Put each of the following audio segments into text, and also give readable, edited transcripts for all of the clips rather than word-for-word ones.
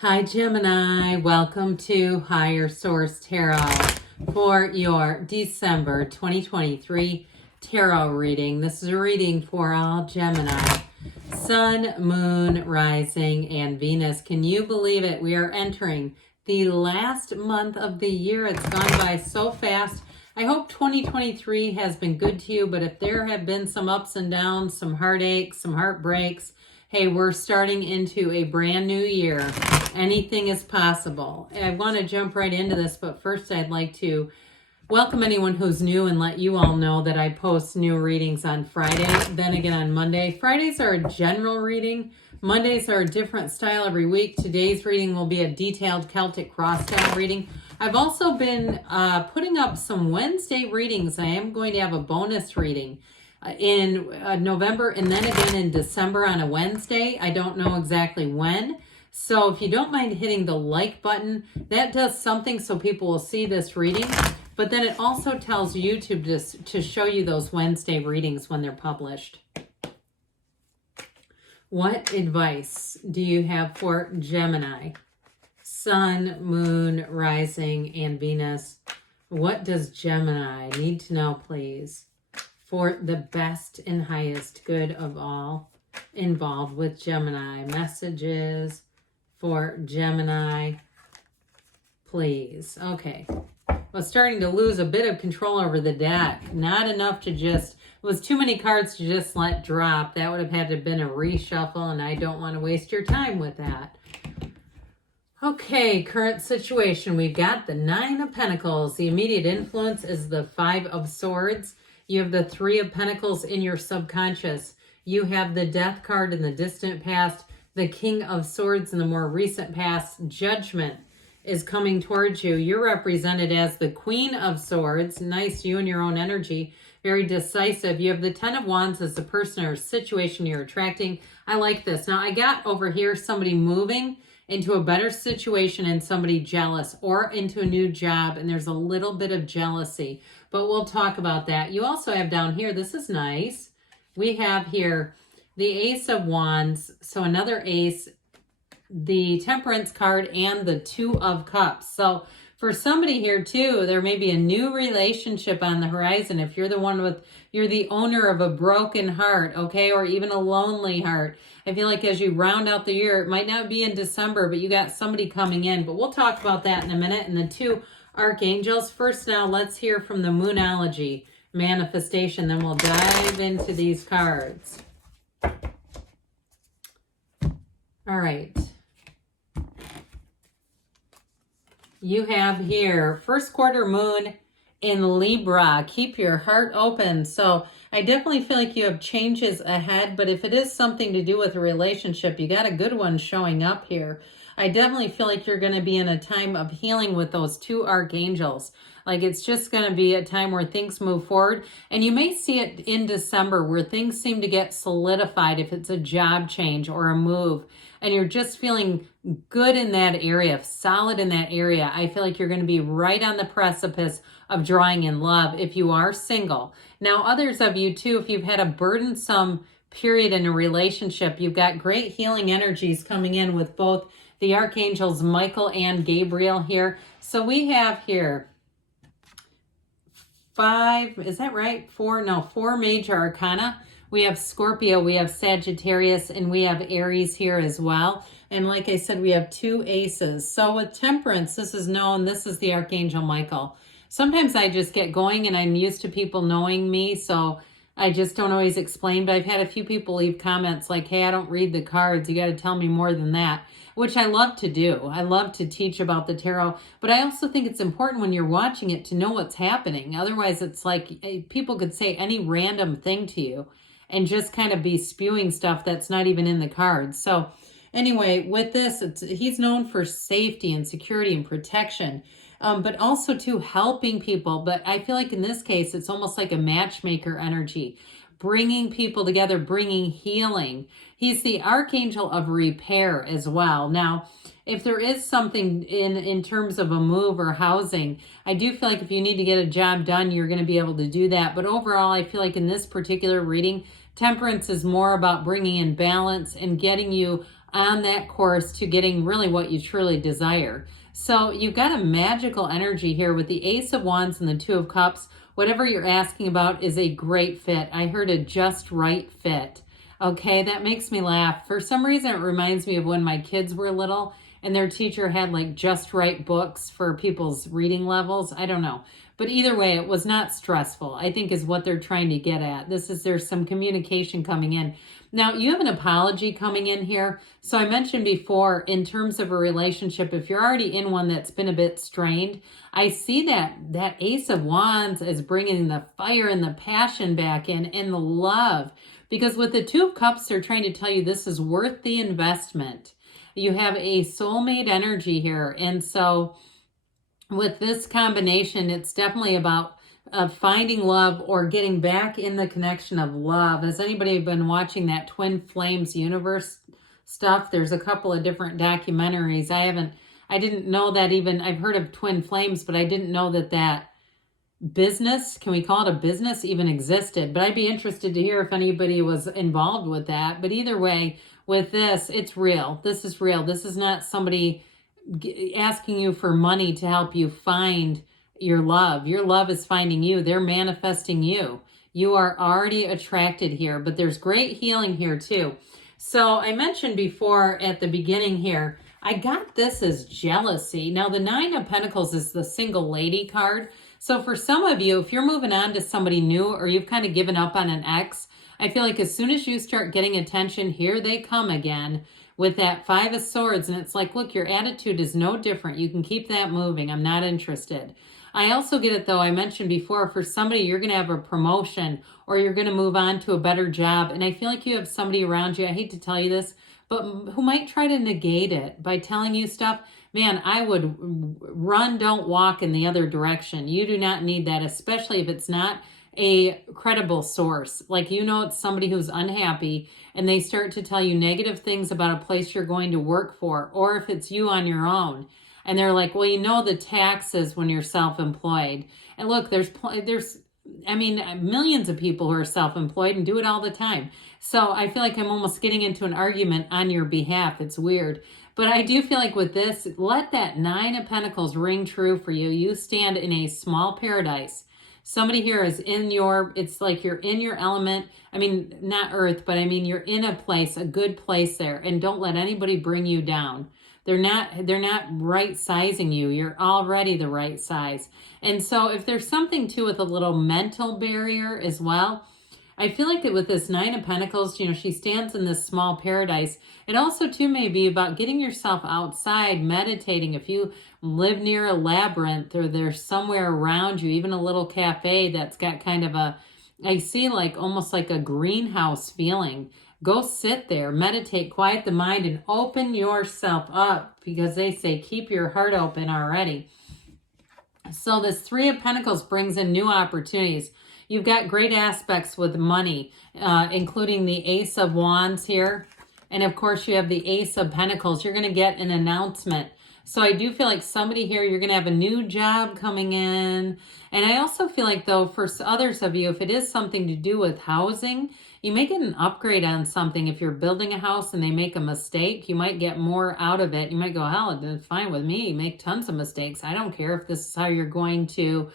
Hi Gemini, welcome to Higher Source Tarot for your December 2023 tarot reading. This is a reading for all Gemini, Sun, Moon, Rising, and Venus. Can you believe it? We are entering the last month of the year. It's gone by so fast. I hope 2023 has been good to you, but if there have been some ups and downs, some heartaches, some heartbreaks, hey, we're starting into a brand new year. Anything is possible. I want to jump right into this, but first I'd like to welcome anyone who's new and let you all know that I post new readings on Friday, then again on Monday. Fridays are a general reading. Mondays are a different style every week. Today's reading will be a detailed Celtic cross style reading. I've also been putting up some Wednesday readings. I am going to have a bonus reading in November and then again in December on a Wednesday. I don't know exactly when. So if you don't mind hitting the like button, that does something so people will see this reading. But then it also tells YouTube to show you those Wednesday readings when they're published. What advice do you have for Gemini? Sun, Moon, Rising, and Venus. What does Gemini need to know, please, for the best and highest good of all involved with Gemini? Messages for Gemini, please. Okay. Well, starting to lose a bit of control over the deck. Not enough to just, it was too many cards to just let drop. That would have had to have been a reshuffle, and I don't want to waste your time with that. Okay, current situation. We've got the Nine of Pentacles. The immediate influence is the Five of Swords. You have the Three of Pentacles in your subconscious. You have the Death card in the distant past. The King of Swords in the more recent past. Judgment is coming towards you. You're represented as the Queen of Swords. Nice, you and your own energy. Very decisive. You have the Ten of Wands as the person or situation you're attracting. I like this. Now, I got over here somebody moving into a better situation and somebody jealous, or into a new job, and there's a little bit of jealousy. But we'll talk about that. You also have down here, this is nice. We have here the Ace of Wands, so another ace, the Temperance card, and the Two of Cups. So for somebody here too, there may be a new relationship on the horizon. If you're the one with, you're the owner of a broken heart, okay, or even a lonely heart. I feel like as you round out the year, it might not be in December, but you got somebody coming in. But we'll talk about that in a minute. And the two archangels. First now, let's hear from the Moonology manifestation. Then we'll dive into these cards. All right. You have here first quarter moon in Libra. Keep your heart open. So I definitely feel like you have changes ahead, but if it is something to do with a relationship, you got a good one showing up here. I definitely feel like you're going to be in a time of healing with those two archangels. Like it's just going to be a time where things move forward. And you may see it in December where things seem to get solidified if it's a job change or a move. And you're just feeling good in that area, solid in that area. I feel like you're going to be right on the precipice of drawing in love if you are single. Now, others of you too, if you've had a burdensome period in a relationship, you've got great healing energies coming in with both the archangels Michael and Gabriel here. So we have here five, is that right? Four major arcana. We have Scorpio, we have Sagittarius, and we have Aries here as well. And like I said, we have two aces. So with Temperance, this is known, this is the Archangel Michael. Sometimes I just get going and I'm used to people knowing me, so I just don't always explain. But I've had a few people leave comments like, hey, I don't read the cards. You got to tell me more than that, which I love to do. I love to teach about the tarot, but I also think it's important when you're watching it to know what's happening. Otherwise, it's like people could say any random thing to you and just kind of be spewing stuff that's not even in the cards. So anyway, with this, he's known for safety and security and protection, but also to helping people. But I feel like in this case, it's almost like a matchmaker energy, bringing people together, bringing healing. He's the Archangel of Repair as well. Now, if there is something in terms of a move or housing, I do feel like if you need to get a job done, you're going to be able to do that. But overall, I feel like in this particular reading, Temperance is more about bringing in balance and getting you on that course to getting really what you truly desire. So you've got a magical energy here with the Ace of Wands and the Two of Cups. Whatever you're asking about is a great fit. I heard a just right fit. Okay, that makes me laugh. For some reason, it reminds me of when my kids were little and their teacher had like just right books for people's reading levels. I don't know. But either way, it was not stressful, I think is what they're trying to get at. There's some communication coming in. Now, you have an apology coming in here. So I mentioned before, in terms of a relationship, if you're already in one that's been a bit strained, I see that Ace of Wands is bringing the fire and the passion back in and the love. Because with the Two of Cups, they're trying to tell you this is worth the investment. You have a soulmate energy here. And so with this combination, it's definitely about finding love or getting back in the connection of love. Has anybody been watching that Twin Flames universe stuff? There's a couple of different documentaries. I didn't know that even, I've heard of Twin Flames, but I didn't know that business, can we call it a business, even existed. But I'd be interested to hear if anybody was involved with that. But either way, with this, it's real. This is real. This is not somebody asking you for money to help you find your love. Your love is finding you. They're manifesting you. You are already attracted here, but there's great healing here too. So I mentioned before at the beginning here, I got this as jealousy. Now the Nine of Pentacles is the single lady card. So for some of you, if you're moving on to somebody new or you've kind of given up on an ex, I feel like as soon as you start getting attention, here they come again with that Five of Swords. And it's like, look, your attitude is no different. You can keep that moving. I'm not interested. I also get it though, I mentioned before, for somebody, you're going to have a promotion or you're going to move on to a better job. And I feel like you have somebody around you, I hate to tell you this, but who might try to negate it by telling you stuff. Man, I would run, don't walk in the other direction. You do not need that, especially if it's not a credible source. Like, you know, it's somebody who's unhappy and they start to tell you negative things about a place you're going to work for, or if it's you on your own. And they're like, well, you know, the taxes when you're self-employed. And look, there's millions of people who are self-employed and do it all the time. So I feel like I'm almost getting into an argument on your behalf. It's weird. But I do feel like with this, let that Nine of Pentacles ring true for you. You stand in a small paradise. Somebody here is it's like you're in your element. I mean, not earth, but I mean, you're in a place, a good place there. And don't let anybody bring you down. They're not right sizing you. You're already the right size. And so if there's something too with a little mental barrier as well, I feel like that with this Nine of Pentacles, you know, she stands in this small paradise. It also too may be about getting yourself outside, meditating. If you live near a labyrinth or there's somewhere around you, even a little cafe that's got kind of I see like almost like a greenhouse feeling. Go sit there, meditate, quiet the mind, and open yourself up, because they say keep your heart open already. So this Three of Pentacles brings in new opportunities. You've got great aspects with money, including the Ace of Wands here. And of course, you have the Ace of Pentacles. You're going to get an announcement. So I do feel like somebody here, you're going to have a new job coming in. And I also feel like, though, for others of you, if it is something to do with housing, you may get an upgrade on something. If you're building a house and they make a mistake, you might get more out of it. You might go, hell, it's fine with me. Make tons of mistakes. I don't care if this is how you're going to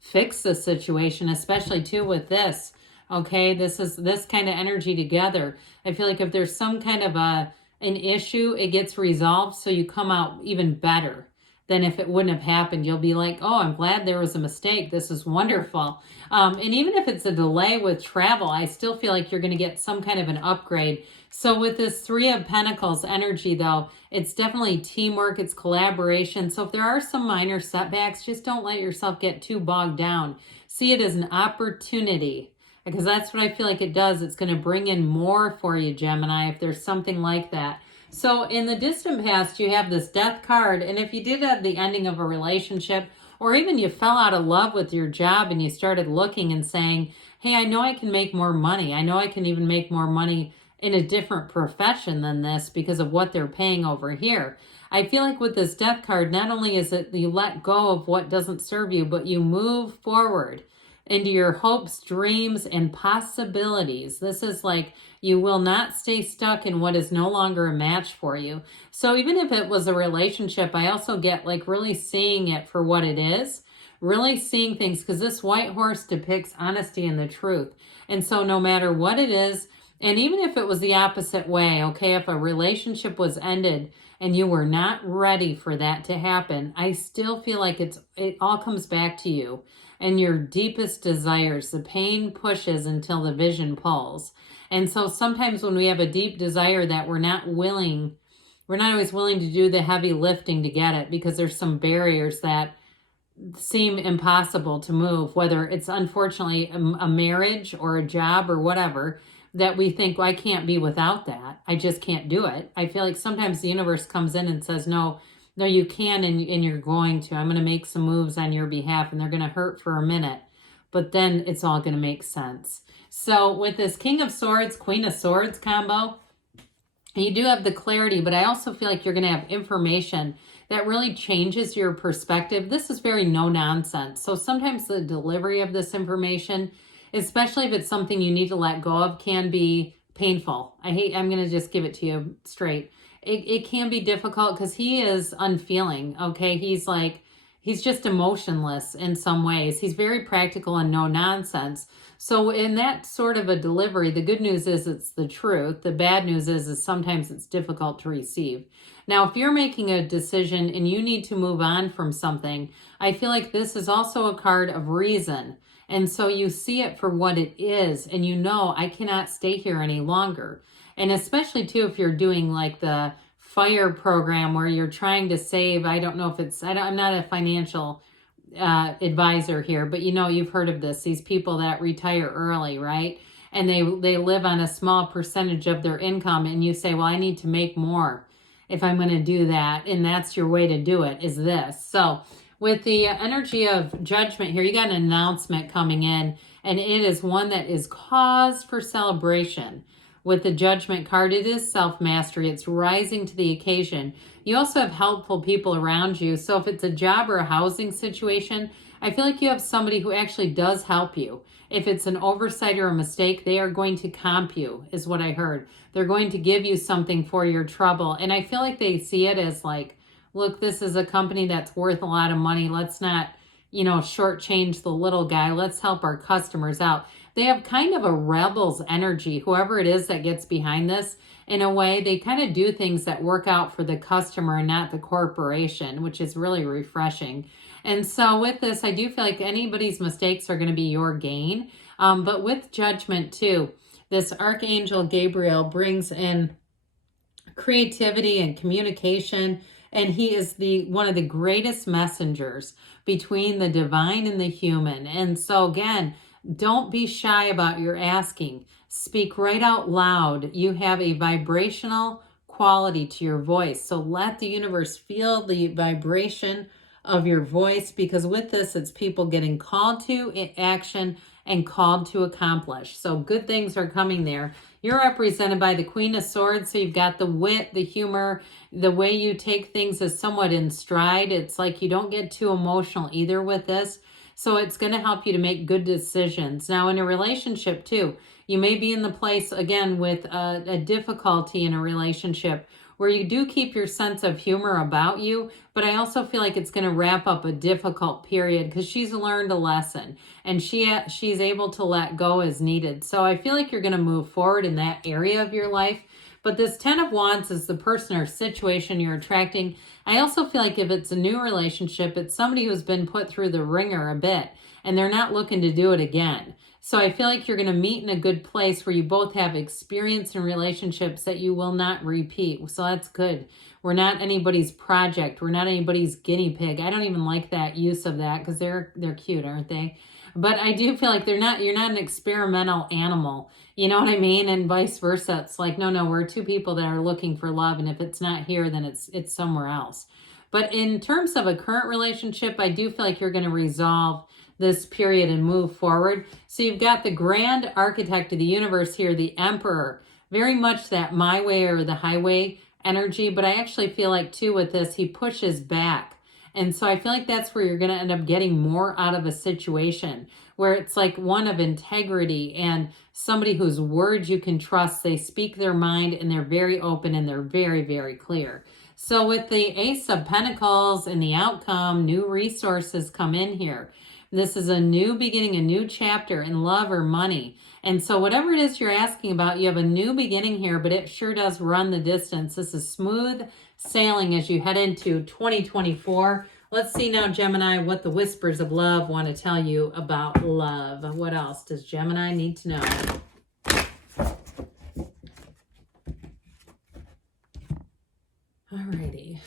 fix the situation, especially too with this. Okay, this is this kind of energy together. I feel like if there's some kind of an issue, it gets resolved, so you come out even better than if it wouldn't have happened. You'll be like, oh, I'm glad there was a mistake. This is wonderful. And even if it's a delay with travel, I still feel like you're going to get some kind of an upgrade. So with this Three of Pentacles energy, though, it's definitely teamwork, it's collaboration. So if there are some minor setbacks, just don't let yourself get too bogged down. See it as an opportunity, because that's what I feel like it does. It's going to bring in more for you, Gemini, if there's something like that. So in the distant past, you have this Death card. And if you did have the ending of a relationship, or even you fell out of love with your job and you started looking and saying, hey, I know I can make more money. I know I can even make more money in a different profession than this because of what they're paying over here. I feel like with this Death card, not only is it you let go of what doesn't serve you, but you move forward into your hopes, dreams, and possibilities. This is like You will not stay stuck in what is no longer a match for you. So even if it was a relationship, I also get like really seeing it for what it is, really seeing things, because this white horse depicts honesty and the truth. And so no matter what it is, and even if it was the opposite way, okay, if a relationship was ended and you were not ready for that to happen, I still feel like it all comes back to you and your deepest desires. The pain pushes until the vision pulls. And so sometimes when we have a deep desire that we're not always willing to do the heavy lifting to get it, because there's some barriers that seem impossible to move, whether it's unfortunately a marriage or a job or whatever, that we think, well, I can't be without that. I just can't do it. I feel like sometimes the universe comes in and says, no, you can, and you're going to. I'm going to make some moves on your behalf, and they're going to hurt for a minute, but then it's all going to make sense. So with this King of Swords, Queen of Swords combo, you do have the clarity, but I also feel like you're going to have information that really changes your perspective. This is very no nonsense. So sometimes the delivery of this information, especially if it's something you need to let go of, can be painful. I'm going to just give it to you straight. It can be difficult because he is unfeeling, okay? He's just emotionless in some ways. He's very practical and no nonsense. So in that sort of a delivery, the good news is it's the truth. The bad news is sometimes it's difficult to receive. Now, if you're making a decision and you need to move on from something, I feel like this is also a card of reason. And so you see it for what it is, and you know, I cannot stay here any longer. And especially too, if you're doing like the fire program where you're trying to save, I don't know if it's, I'm not a financial advisor here, but you know, you've heard of this, these people that retire early, right? And they live on a small percentage of their income, and you say, well, I need to make more if I'm going to do that. And that's your way to do it, is this. So with the energy of Judgment here, you got an announcement coming in, and it is one that is cause for celebration. With the Judgment card, it is self-mastery. It's rising to the occasion. You also have helpful people around you. So if it's a job or a housing situation, I feel like you have somebody who actually does help you. If it's an oversight or a mistake, they are going to comp you, is what I heard. They're going to give you something for your trouble. And I feel like they see it as like, look, this is a company that's worth a lot of money. Let's not, shortchange the little guy. Let's help our customers out. They have kind of a rebel's energy, whoever it is that gets behind this. In a way, they kind of do things that work out for the customer and not the corporation, which is really refreshing. And so with this, I do feel like anybody's mistakes are going to be your gain. But with Judgment too, this Archangel Gabriel brings in creativity and communication, and he is one of the greatest messengers between the divine and the human. And so again, don't be shy about your asking. Speak right out loud. You have a vibrational quality to your voice. So let the universe feel the vibration of your voice, because with this, it's people getting called to action and called to accomplish. So good things are coming there. You're represented by the Queen of Swords. So you've got the wit, the humor, the way you take things is somewhat in stride. It's like you don't get too emotional either with this. So it's going to help you to make good decisions. Now in a relationship too, you may be in the place again with a difficulty in a relationship where you do keep your sense of humor about you, but I also feel like it's going to wrap up a difficult period because she's learned a lesson and she's able to let go as needed. So I feel like you're going to move forward in that area of your life. But this 10 of Wands is the person or situation you're attracting. I also feel like if it's a new relationship, it's somebody who's been put through the ringer a bit and they're not looking to do it again. So I feel like you're going to meet in a good place where you both have experience in relationships that you will not repeat. So that's good. We're not anybody's project. We're not anybody's guinea pig. I don't even like that use of that because they're cute, aren't they? But I do feel like you're not an experimental animal. You know what I mean? And vice versa. It's like, no, we're two people that are looking for love. And if it's not here, then it's somewhere else. But in terms of a current relationship, I do feel like you're going to resolve this period and move forward. So you've got the grand architect of the universe here, the Emperor, very much that my way or the highway energy. But I actually feel like too with this, he pushes back. And so I feel like that's where you're going to end up getting more out of a situation. where it's like one of integrity and somebody whose words you can trust. They speak their mind and they're very open and they're very, very clear. So with the Ace of Pentacles and the outcome, new resources come in here. This is a new beginning, a new chapter in love or money. And so whatever it is you're asking about, you have a new beginning here, but it sure does run the distance. This is smooth sailing as you head into 2024. Let's see now, Gemini, what the whispers of love want to tell you about love. What else does Gemini need to know? Alrighty.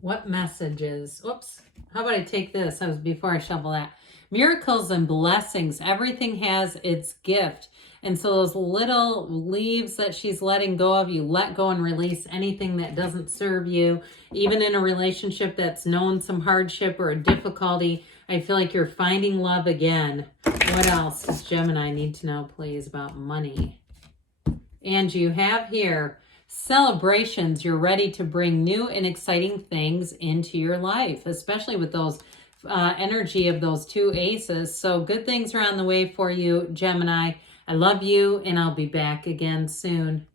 What messages? Oops. How about I take this? That was before I shovel that. Miracles and blessings. Everything has its gift. And so those little leaves that she's letting go of, you let go and release anything that doesn't serve you. Even in a relationship that's known some hardship or a difficulty, I feel like you're finding love again. What else does Gemini need to know, please, about money? And you have here celebrations. You're ready to bring new and exciting things into your life, especially with those energy of those two aces. So good things are on the way for you, Gemini. I love you, and I'll be back again soon.